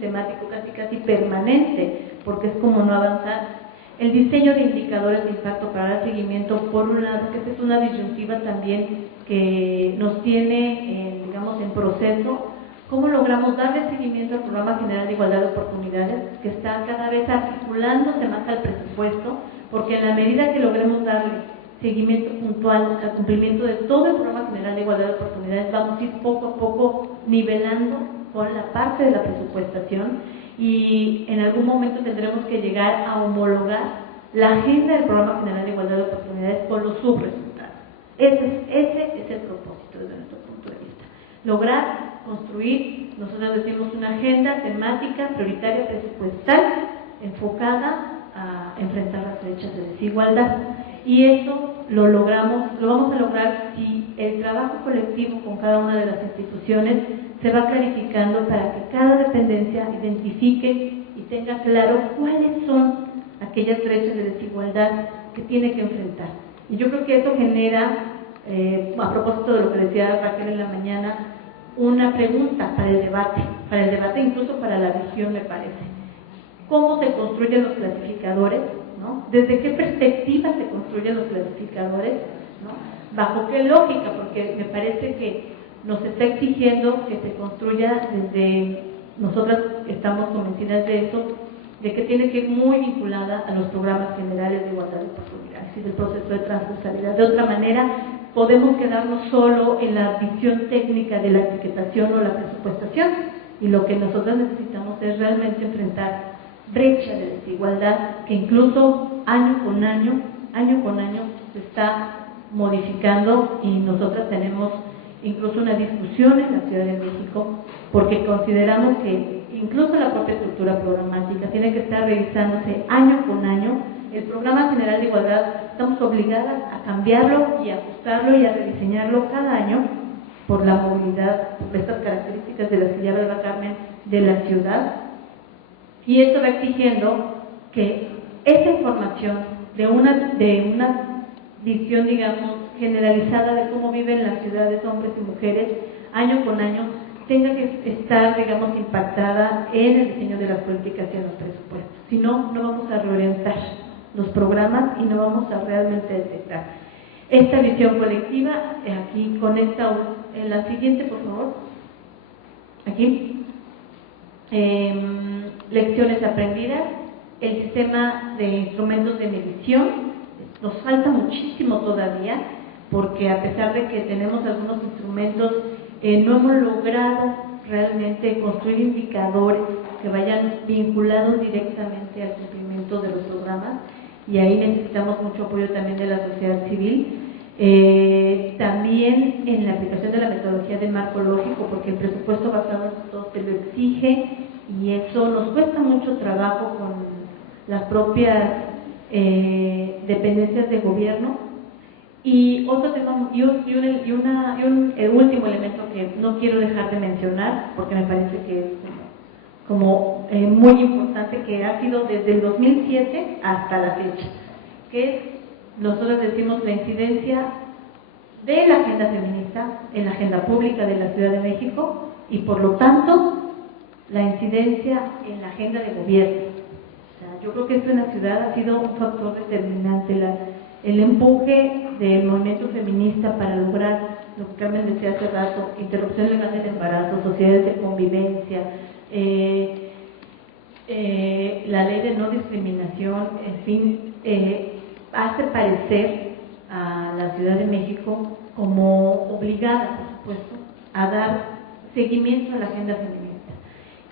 sistemático, casi permanente, porque es como no avanzar. El diseño de indicadores de impacto para dar seguimiento, por un lado, que esta es una disyuntiva también que nos tiene, digamos, en proceso. ¿Cómo logramos darle seguimiento al Programa General de Igualdad de Oportunidades, que está cada vez articulándose más al presupuesto? Porque en la medida que logremos darle seguimiento puntual al cumplimiento de todo el Programa General de Igualdad de Oportunidades, vamos a ir poco a poco nivelando con la parte de la presupuestación, y en algún momento tendremos que llegar a homologar la agenda del Programa General de Igualdad de Oportunidades con los subresultados. Ese es el propósito desde nuestro punto de vista. Lograr construir, nosotros decimos, una agenda temática, prioritaria, presupuestal, enfocada a enfrentar las brechas de desigualdad. Y eso lo vamos a lograr si el trabajo colectivo con cada una de las instituciones se va clarificando para que cada dependencia identifique y tenga claro cuáles son aquellas brechas de desigualdad que tiene que enfrentar. Y yo creo que eso genera, a propósito de lo que decía Raquel en la mañana, una pregunta para el debate, incluso para la visión, me parece. ¿Cómo se construyen los clasificadores? ¿No? ¿Desde qué perspectiva se construyen los clasificadores? ¿No? ¿Bajo qué lógica? Porque me parece que nos está exigiendo que se construya desde, nosotras estamos convencidas de eso, de que tiene que ir muy vinculada a los programas generales de igualdad de oportunidades y del proceso de transversalidad. De otra manera, podemos quedarnos solo en la visión técnica de la etiquetación o la presupuestación, y lo que nosotros necesitamos es realmente enfrentar brecha de desigualdad que incluso año con año se está modificando, y nosotras tenemos incluso una discusión en la Ciudad de México, porque consideramos que incluso la propia estructura programática tiene que estar revisándose año con año. El Programa General de Igualdad estamos obligadas a cambiarlo y a ajustarlo y a rediseñarlo cada año por la movilidad, por estas características de las que ya hablaba Carmen, de la ciudad, y esto va exigiendo que esa información de una visión, digamos, generalizada de cómo viven las ciudades hombres y mujeres año con año tenga que estar, digamos, impactada en el diseño de las políticas y en los presupuestos. Si no, no vamos a reorientar los programas y no vamos a realmente detectar esta visión colectiva. Aquí conecta en la siguiente, por favor. Aquí. Lecciones aprendidas, el sistema de instrumentos de medición. Nos falta muchísimo todavía, porque a pesar de que tenemos algunos instrumentos, no hemos logrado realmente construir indicadores que vayan vinculados directamente al cumplimiento de los programas, y ahí necesitamos mucho apoyo también de la sociedad civil. También en la aplicación de la metodología de marco lógico, porque el presupuesto basado en resultados te lo exige, y eso nos cuesta mucho trabajo con las propias dependencias de gobierno. Y otro tema, el último elemento que no quiero dejar de mencionar, porque me parece que es como muy importante, que ha sido desde el 2007 hasta la fecha, que es, nosotros decimos, la incidencia de la agenda feminista en la agenda pública de la Ciudad de México, y por lo tanto la incidencia en la agenda de gobierno. O sea, yo creo que esto en la ciudad ha sido un factor determinante, el empuje del movimiento feminista para lograr lo que Carmen decía hace rato: interrupción legal del embarazo, sociedades de convivencia, la ley de no discriminación, en fin, hace parecer a la Ciudad de México como obligada, por supuesto, a dar seguimiento a la agenda feminista.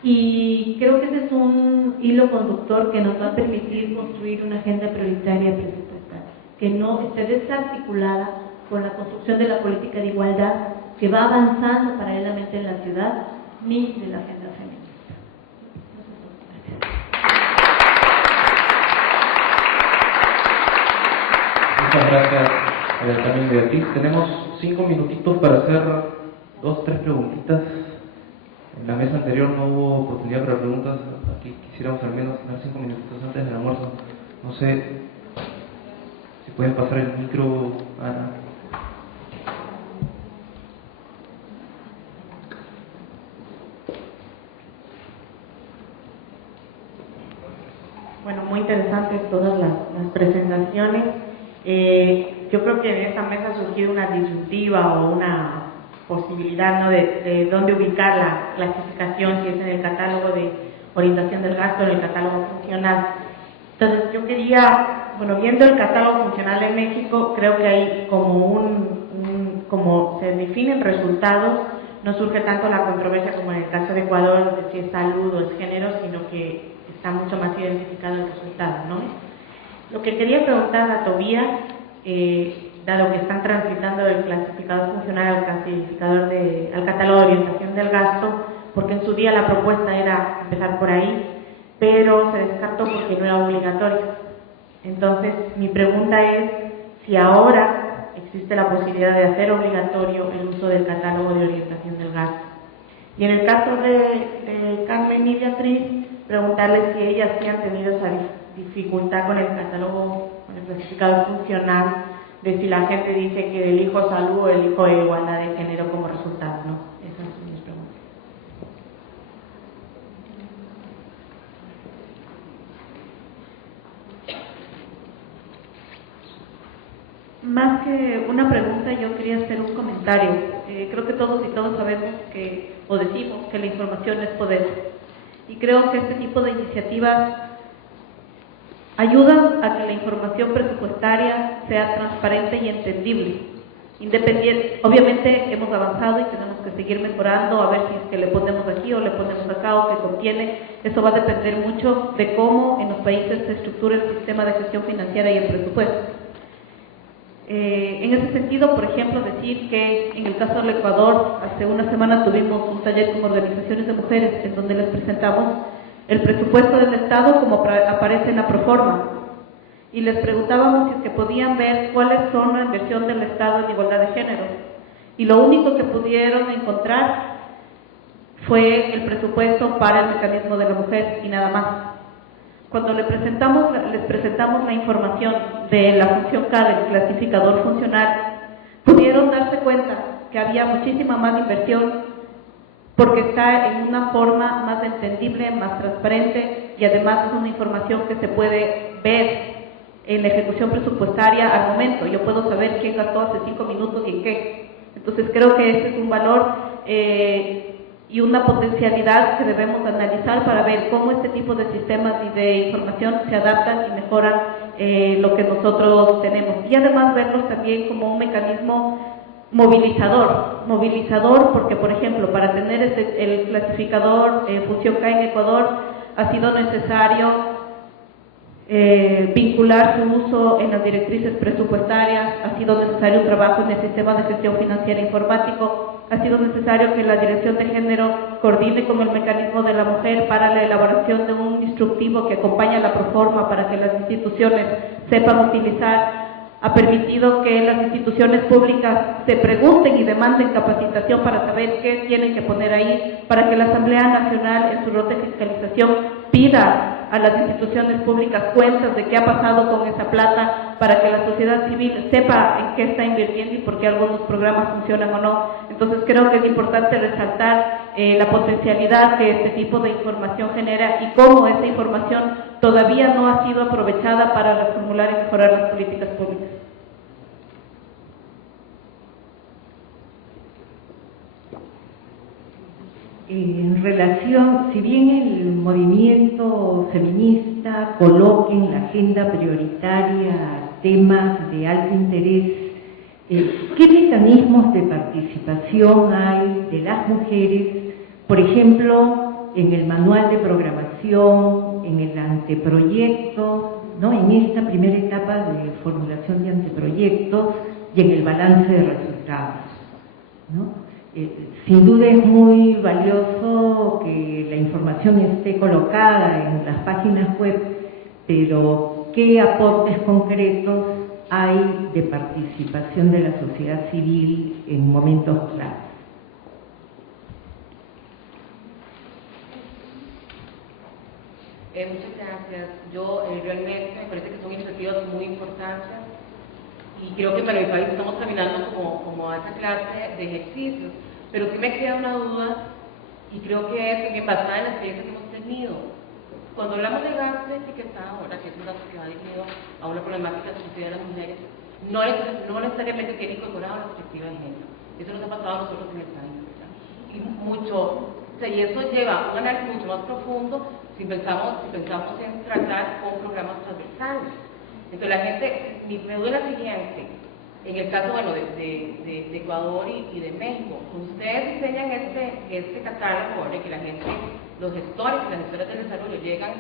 Y creo que ese es un hilo conductor que nos va a permitir construir una agenda prioritaria presupuestal, que no esté desarticulada con la construcción de la política de igualdad que va avanzando paralelamente en la ciudad, ni de la agenda feminista. Muchas gracias, también Beatriz. Tenemos 5 minutitos para hacer 2 o 3 preguntitas. En la mesa anterior no hubo oportunidad para preguntas. Aquí quisiéramos al menos tener 5 minutitos antes del almuerzo. No sé si pueden pasar el micro, Ana. Bueno, muy interesantes todas las presentaciones. Yo creo que en esta mesa ha surgido una disyuntiva o una posibilidad, ¿no?, de dónde ubicar la clasificación, si es en el catálogo de orientación del gasto o en el catálogo funcional. Entonces yo quería, bueno, viendo el catálogo funcional en México, creo que hay como se definen resultados, no surge tanto la controversia como en el caso de Ecuador, de si es salud o es género, sino que está mucho más identificado el resultado, ¿no? Lo que quería preguntar a Tobías, dado que están transitando del clasificador funcional al al catálogo de orientación del gasto, porque en su día la propuesta era empezar por ahí, pero se descartó porque no era obligatorio. Entonces, mi pregunta es si ahora existe la posibilidad de hacer obligatorio el uso del catálogo de orientación del gasto. Y en el caso de Carmen y Beatriz, preguntarles si ellas sí han tenido esa dificultad con el catálogo, con el clasificador funcional, de si la gente dice que elijo salud o elijo igualdad de género como resultado, ¿no? Esas son mis preguntas. Más que una pregunta, yo quería hacer un comentario. Creo que todos y todas sabemos que, o decimos, que la información es poder. Y creo que este tipo de iniciativas ayudan a que la información presupuestaria sea transparente y entendible. Obviamente hemos avanzado y tenemos que seguir mejorando, a ver si es que le ponemos aquí o le ponemos acá o que contiene. Eso va a depender mucho de cómo en los países se estructura el sistema de gestión financiera y el presupuesto. En ese sentido, por ejemplo, decir que en el caso del Ecuador, hace una semana tuvimos un taller con organizaciones de mujeres en donde les presentamos el presupuesto del Estado como aparece en la proforma y les preguntábamos si es que podían ver cuáles son la inversión del Estado en igualdad de género, y lo único que pudieron encontrar fue el presupuesto para el mecanismo de la mujer y nada más. Cuando les presentamos la información de la función K del clasificador funcional, pudieron darse cuenta que había muchísima más inversión porque está en una forma más entendible, más transparente, y además es una información que se puede ver en la ejecución presupuestaria al momento. Yo puedo saber quién gastó hace 5 minutos y en qué. Entonces creo que este es un valor y una potencialidad que debemos analizar para ver cómo este tipo de sistemas y de información se adaptan y mejoran lo que nosotros tenemos. Y además verlos también como un mecanismo movilizador, porque por ejemplo, para tener el clasificador función K en Ecuador ha sido necesario vincular su uso en las directrices presupuestarias, ha sido necesario un trabajo en el sistema de gestión financiera informático, ha sido necesario que la Dirección de Género coordine con el mecanismo de la mujer para la elaboración de un instructivo que acompañe a la proforma para que las instituciones sepan utilizar. Ha permitido que las instituciones públicas se pregunten y demanden capacitación para saber qué tienen que poner ahí, para que la Asamblea Nacional en su rol de fiscalización pida a las instituciones públicas cuentas de qué ha pasado con esa plata, para que la sociedad civil sepa en qué está invirtiendo y por qué algunos programas funcionan o no. Entonces creo que es importante resaltar la potencialidad que este tipo de información genera y cómo esta información todavía no ha sido aprovechada para reformular y mejorar las políticas públicas. En relación, si bien el movimiento feminista coloca en la agenda prioritaria temas de alto interés, ¿qué mecanismos de participación hay de las mujeres, por ejemplo, en el manual de programación, en el anteproyecto, ¿no?, en esta primera etapa de formulación de anteproyectos y en el balance de resultados, ¿no? Sin duda es muy valioso que la información esté colocada en las páginas web, pero ¿qué aportes concretos hay de participación de la sociedad civil en momentos claves? Muchas gracias. Yo realmente me parece que son iniciativas muy importantes y creo que para mi país estamos caminando como a esa clase de ejercicios, pero sí me queda una duda y creo que es también basada en la experiencia que hemos tenido. Cuando hablamos de gasto etiquetado, ahora que es un gasto que va dirigido a una problemática que sucede a las mujeres, no necesariamente tiene incorporado la perspectiva de género. Eso nos ha pasado a nosotros en el país, ¿verdad? Y y eso lleva a un análisis mucho más profundo si pensamos en tratar con programas transversales. Entonces la gente, mi pregunta es la siguiente, en el caso de Ecuador y de México, ustedes diseñan este catálogo en que la gente, los gestores y las gestoras del desarrollo llegan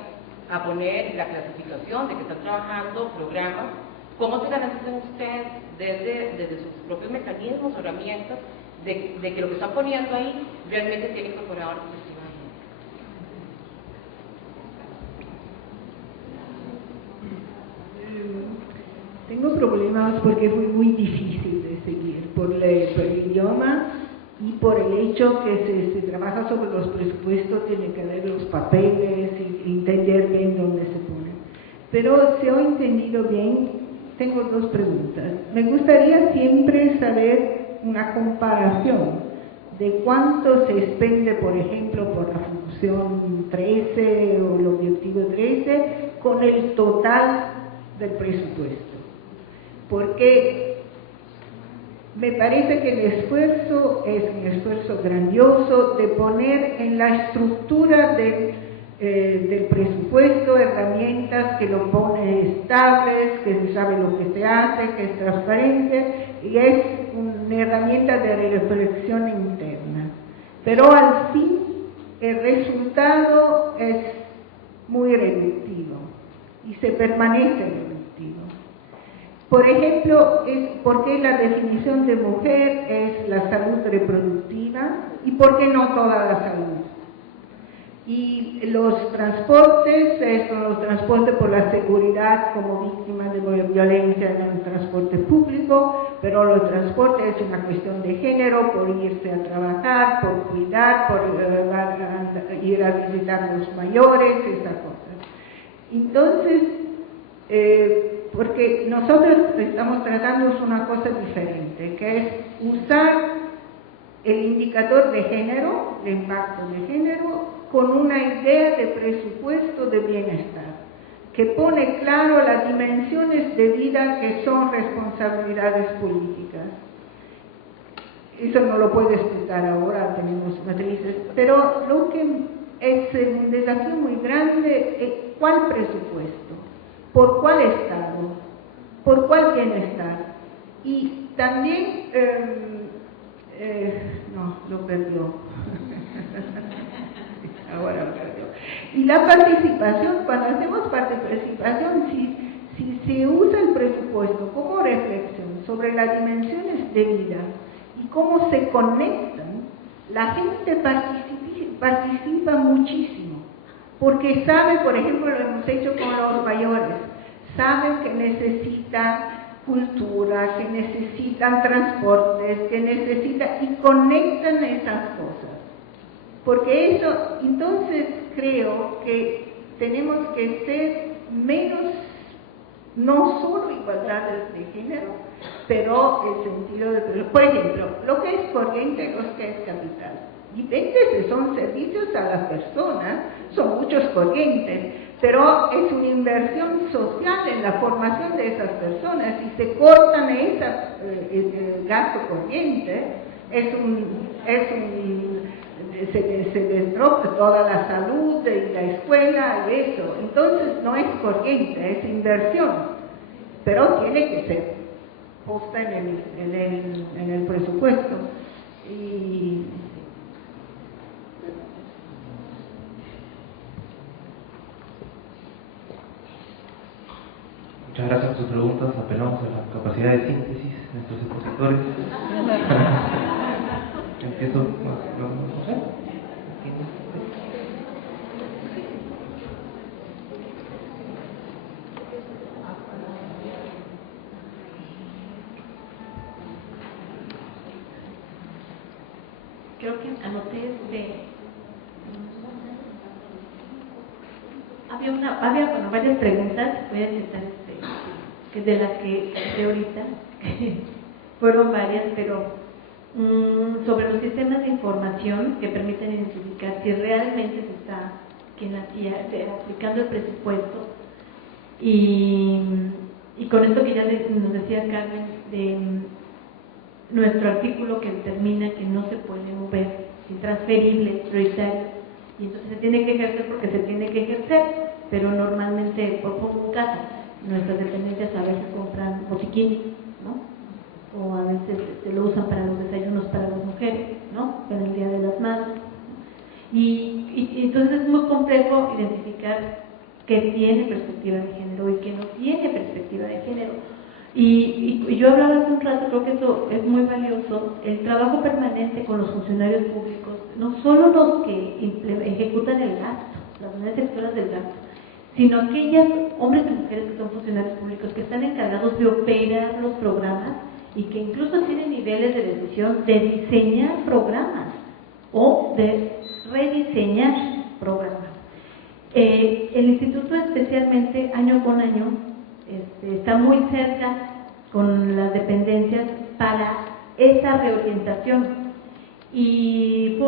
a poner la clasificación de que están trabajando programas. ¿Cómo se garantizan ustedes desde sus propios mecanismos o herramientas de que lo que están poniendo ahí realmente tiene incorporado la perspectiva de género? Tengo problemas porque fue muy difícil de seguir por el idioma y por el hecho que se trabaja sobre los presupuestos, tiene que ver los papeles y entender bien dónde se pone. Pero si he entendido bien, tengo dos preguntas. Me gustaría siempre saber una comparación de cuánto se expende, por ejemplo, por la función 13 o el objetivo 13 con el total del presupuesto. Porque me parece que el esfuerzo es un esfuerzo grandioso de poner en la estructura del presupuesto herramientas que lo pone estables, que se sabe lo que se hace, que es transparente y es una herramienta de reflexión interna. Pero al fin el resultado es muy reductivo y se permanece reductivo. Por ejemplo, ¿por qué la definición de mujer es la salud reproductiva y por qué no toda la salud? Y los transportes, son los transportes por la seguridad como víctimas de violencia en el transporte público, pero los transportes es una cuestión de género, por irse a trabajar, por cuidar, por ir a visitar a los mayores, esas cosas. Entonces, porque nosotros estamos tratando una cosa diferente, que es usar el indicador de género, el impacto de género, con una idea de presupuesto de bienestar, que pone claro las dimensiones de vida que son responsabilidades políticas. Eso no lo puedo explicar ahora, tenemos matrices, pero lo que es un desafío muy grande es cuál presupuesto, por cuál Estado, por cuál bienestar. Y también, no, lo perdió. Ahora lo perdió. Y la participación, cuando hacemos participación, si se usa el presupuesto como reflexión sobre las dimensiones de vida y cómo se conectan, la gente participa muchísimo, porque sabe, por ejemplo, lo hemos hecho con los mayores, saben que necesitan cultura, que necesitan transportes, que necesitan, y conectan esas cosas. Porque eso, entonces creo que tenemos que ser menos, no solo igualdad de género, pero el sentido de, por ejemplo, lo que es corriente y lo que es capital. Depende si son servicios a las personas, son muchos corrientes, pero es una inversión social en la formación de esas personas. Si se cortan el gasto corriente, se destroza toda la salud de la escuela y eso. Entonces no es corriente, es inversión, pero tiene que ser puesta en el presupuesto. Y muchas gracias por sus preguntas. Apelamos a la capacidad de síntesis de nuestros expositores. Empiezo, no sé. Creo que anoté había varias preguntas, voy a intentar que de las que hice ahorita, fueron varias, pero sobre los sistemas de información que permiten identificar si realmente se está quien hacía, aplicando el presupuesto, y con esto que ya nos decía Carmen, de nuestro artículo que determina que no se puede mover, intransferible, prioritario, y entonces se tiene que ejercer porque se tiene que ejercer, pero normalmente, por un caso, nuestras dependencias a veces compran botiquines, ¿no? O a veces se lo usan para los desayunos para las mujeres, ¿no? En el Día de las Madres. Y entonces es muy complejo identificar qué tiene perspectiva de género y qué no tiene perspectiva de género. Y yo hablaba hace un rato, creo que eso es muy valioso, el trabajo permanente con los funcionarios públicos, no solo los que ejecutan el gasto, las unidades ejecutoras del gasto, sino aquellos hombres y mujeres que son funcionarios públicos que están encargados de operar los programas y que incluso tienen niveles de decisión de diseñar programas o de rediseñar programas. El instituto, especialmente año con año, está muy cerca con las dependencias para esa reorientación. Y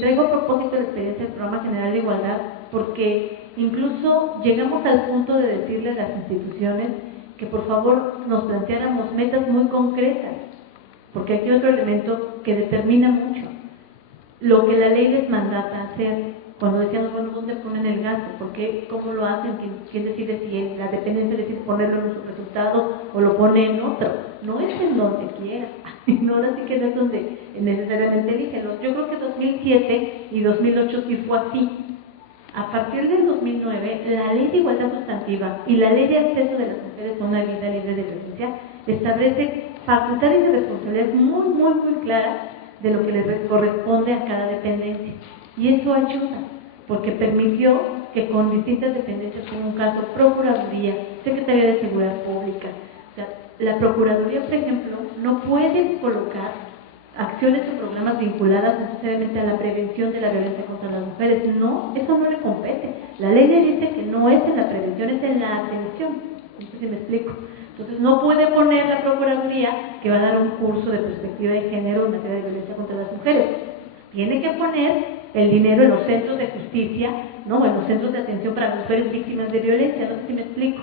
traigo a propósito la experiencia del Programa General de Igualdad, porque incluso llegamos al punto de decirle a las instituciones que por favor nos planteáramos metas muy concretas, porque aquí hay otro elemento que determina mucho lo que la ley les mandata hacer. Cuando decíamos, bueno, ¿dónde ponen el gasto? ¿Por qué? ¿Cómo lo hacen? ¿Quién decide si la dependencia decide ponerlo en su resultado o lo pone en otro? No es en donde quiera, no, ahora sí que no es donde necesariamente eligen. Yo creo que 2007 y 2008 sí fue así. A partir del 2009, la Ley de Igualdad Sustantiva y la Ley de Acceso de las Mujeres a una Vida Libre de Violencia establece facultades y responsabilidades muy claras de lo que les corresponde a cada dependencia. Y eso ayuda, porque permitió que con distintas dependencias, como un caso, Procuraduría, Secretaría de Seguridad Pública, o sea, la Procuraduría, por ejemplo, no puede colocar acciones o programas vinculadas necesariamente a la prevención de la violencia contra las mujeres. No, eso no le compete. La ley le dice que no es en la prevención, es en la atención. No sé si me explico. Entonces, no puede poner la Procuraduría que va a dar un curso de perspectiva de género en materia de violencia contra las mujeres. Tiene que poner el dinero en los centros de justicia, ¿no? En los centros de atención para mujeres víctimas de violencia. No sé si me explico.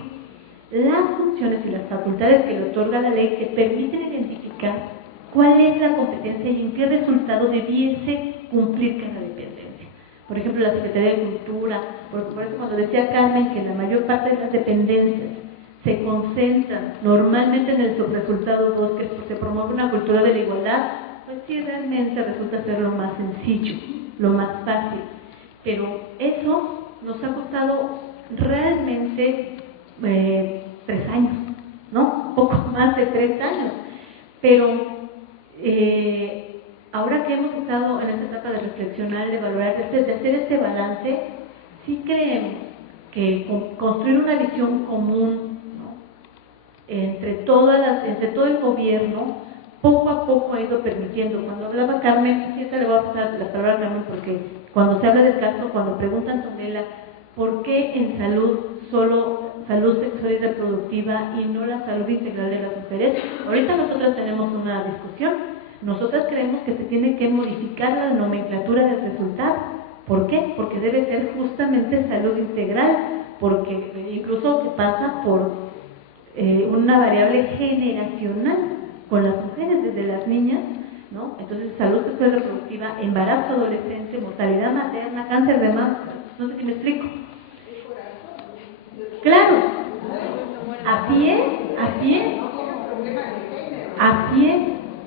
Las funciones y las facultades que le otorga la ley te permiten identificar cuál es la competencia y en qué resultado debiese cumplir cada dependencia. Por ejemplo, la Secretaría de Cultura, por eso cuando decía Carmen que la mayor parte de las dependencias se concentran normalmente en el subresultado 2, que se promueve una cultura de la igualdad, pues sí, realmente resulta ser lo más sencillo, lo más fácil. Pero eso nos ha costado realmente 3 años, ¿no? Poco más de 3 años. Pero ahora que hemos estado en esta etapa de reflexionar, de valorar, de hacer este balance, sí creemos que construir una visión común, ¿no? entre todo el gobierno, poco a poco ha ido permitiendo. Cuando hablaba Carmen, siempre le voy a pasar las palabras a Carmen, porque cuando se habla del gasto, cuando preguntan sobre ella, ¿por qué en salud solo salud sexual y reproductiva y no la salud integral de las mujeres? Ahorita nosotras tenemos una discusión. Nosotras creemos que se tiene que modificar la nomenclatura del resultado. ¿Por qué? Porque debe ser justamente salud integral, porque incluso que pasa por una variable generacional con las mujeres, desde las niñas, ¿no? Entonces, salud sexual y reproductiva, embarazo adolescente, mortalidad materna, cáncer de mama. No sé si me explico. Claro, así es.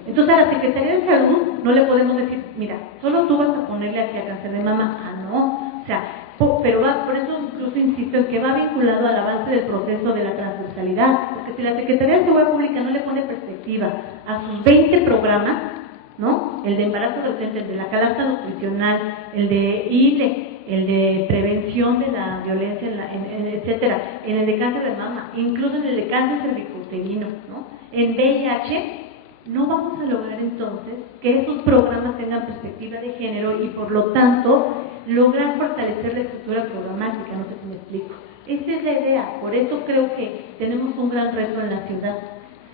Entonces, a la Secretaría de Salud no le podemos decir, mira, solo tú vas a ponerle aquí a cáncer de mama. Ah, no. O sea, pero por eso incluso insisto en que va vinculado al avance del proceso de la transversalidad, porque si la Secretaría de Seguridad Pública no le pone perspectiva a sus 20 programas, ¿no? El de embarazo adolescente, el de la canasta nutricional, el de ILE, el de prevención de la violencia, etcétera, en el de cáncer de mama, incluso en el de cáncer cervicuterino, ¿no? En VIH, no vamos a lograr entonces que esos programas tengan perspectiva de género y por lo tanto lograr fortalecer la estructura programática. No sé si me explico. Esa es la idea. Por eso creo que tenemos un gran reto en la ciudad.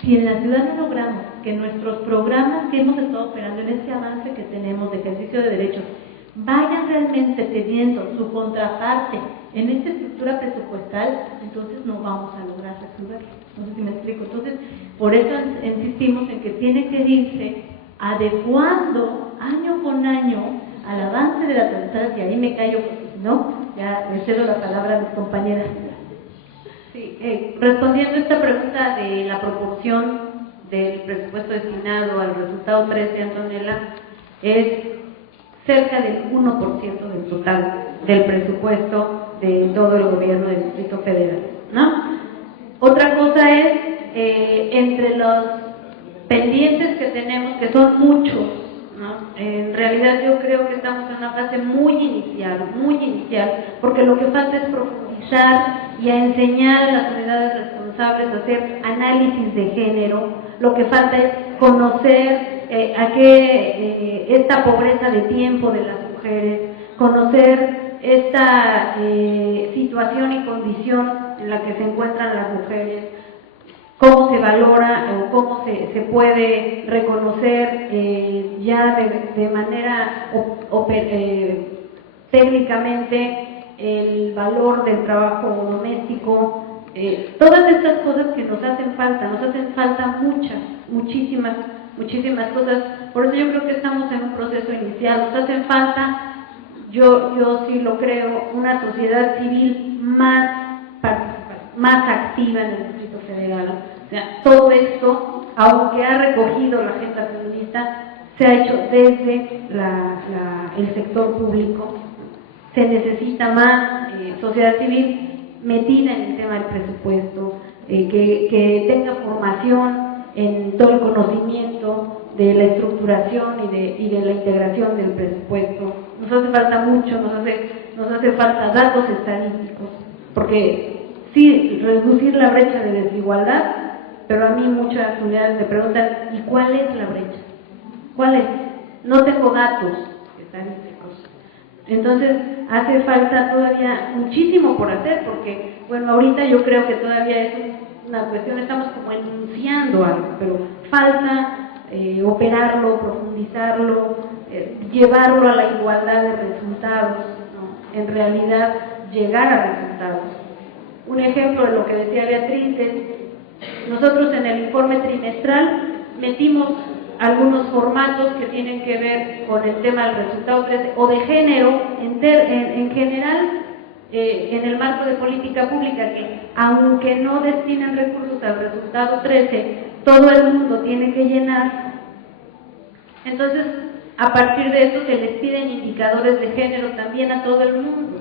Si en la ciudad no logramos que nuestros programas que hemos estado operando en este avance que tenemos de ejercicio de derechos vayan realmente teniendo su contraparte en esta estructura presupuestal, entonces no vamos a lograr resolverlo. No sé si me explico. Entonces, por eso insistimos en que tiene que irse adecuando año con año al avance de la transparencia. Y ahí me callo porque si no, ya le cedo la palabra a mis compañeras. Sí, respondiendo a esta pregunta de la proporción del presupuesto destinado al resultado 13, Antonella, es cerca del 1% del total del presupuesto de todo el gobierno del Distrito Federal, ¿no? Otra cosa es, entre los pendientes que tenemos, que son muchos, ¿no? En realidad yo creo que estamos en una fase muy inicial, porque lo que falta es profundizar y a enseñar a las unidades responsables a hacer análisis de género. Lo que falta es conocer esta pobreza de tiempo de las mujeres, conocer esta situación y condición en la que se encuentran las mujeres, cómo se valora o cómo se puede reconocer ya de manera técnicamente el valor del trabajo doméstico. Todas estas cosas que nos hacen falta muchísimas cosas. Por eso yo creo que estamos en un proceso inicial. Nos hacen falta, yo sí lo creo, una sociedad civil más activa en el Distrito Federal. O sea, todo esto, aunque ha recogido la agenda feminista, se ha hecho desde el sector público. Se necesita más sociedad civil metida en el tema del presupuesto, que tenga formación en todo el conocimiento de la estructuración y de la integración del presupuesto. Nos hace falta mucho, nos hace falta datos estadísticos, porque sí, reducir la brecha de desigualdad, pero a mí muchas unidades me preguntan, ¿y cuál es la brecha? ¿Cuál es? No tengo datos estadísticos. Entonces, hace falta todavía muchísimo por hacer, porque, bueno, ahorita yo creo que todavía es una cuestión, estamos como enunciando algo, pero falta operarlo, profundizarlo, llevarlo a la igualdad de resultados, ¿no? En realidad, llegar a resultados. Un ejemplo de lo que decía Beatriz es, nosotros en el informe trimestral metimos algunos formatos que tienen que ver con el tema del resultado 13 o de género en general, en el marco de política pública, que aunque no destinen recursos al resultado 13, todo el mundo tiene que llenar. Entonces, a partir de eso se les piden indicadores de género también a todo el mundo.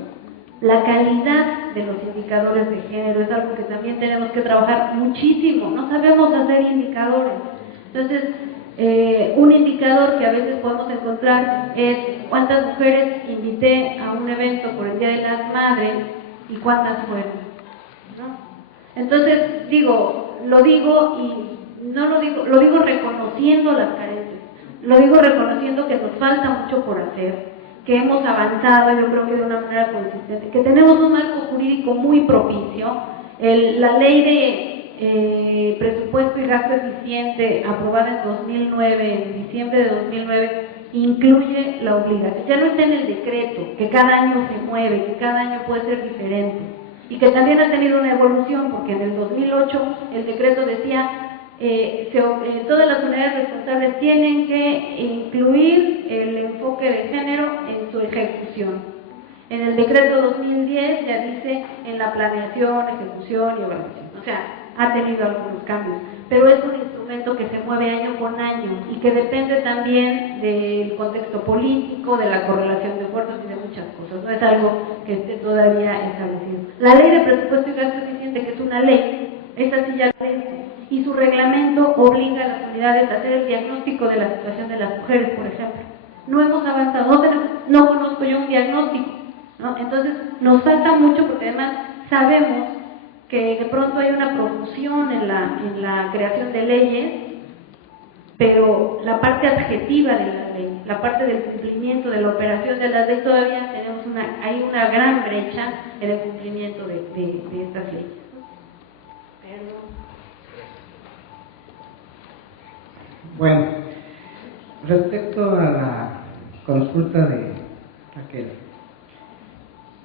La calidad de los indicadores de género es algo que también tenemos que trabajar muchísimo. No sabemos hacer indicadores. Entonces, un indicador que a veces podemos encontrar es cuántas mujeres invité a un evento por el Día de las Madres y cuántas fueron, ¿no? Entonces, lo digo reconociendo las carencias, lo digo reconociendo que nos falta mucho por hacer, que hemos avanzado, yo creo que de una manera consistente, que tenemos un marco jurídico muy propicio. La ley de presupuesto y gasto eficiente aprobada en 2009, en diciembre de 2009, incluye la obligación, ya no está en el decreto, que cada año se mueve, que cada año puede ser diferente, y que también ha tenido una evolución, porque en el 2008 el decreto decía todas las unidades responsables tienen que incluir el enfoque de género en su ejecución. En el decreto 2010 ya dice en la planeación, ejecución y evaluación. O sea, ha tenido algunos cambios, pero es un instrumento que se mueve año con año y que depende también del contexto político, de la correlación de fuerzas y de muchas cosas. No es algo que esté todavía establecido. La ley de presupuesto y gasto eficiente, que es una ley, esa sí ya la dice, y su reglamento obliga a las unidades a hacer el diagnóstico de la situación de las mujeres, por ejemplo. No hemos avanzado, no conozco yo un diagnóstico, ¿no? Entonces, nos falta mucho porque además sabemos que de pronto hay una profusión en la creación de leyes, pero la parte adjetiva de la ley, la parte del cumplimiento, de la operación de la ley, todavía hay una gran brecha en el cumplimiento de estas leyes. Bueno, respecto a la consulta de Raquel.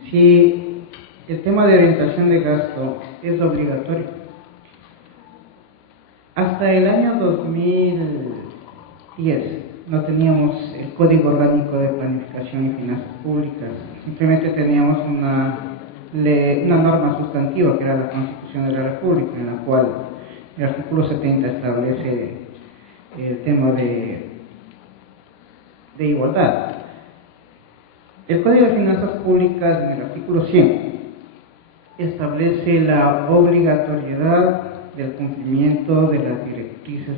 Si el tema de orientación de gasto es obligatorio, hasta el año 2010 no teníamos el Código Orgánico de Planificación y Finanzas Públicas, simplemente teníamos una norma sustantiva que era la Constitución de la República, en la cual el artículo 70 establece el tema de igualdad. El Código de Finanzas Públicas, en el artículo 100, establece la obligatoriedad del cumplimiento de las directrices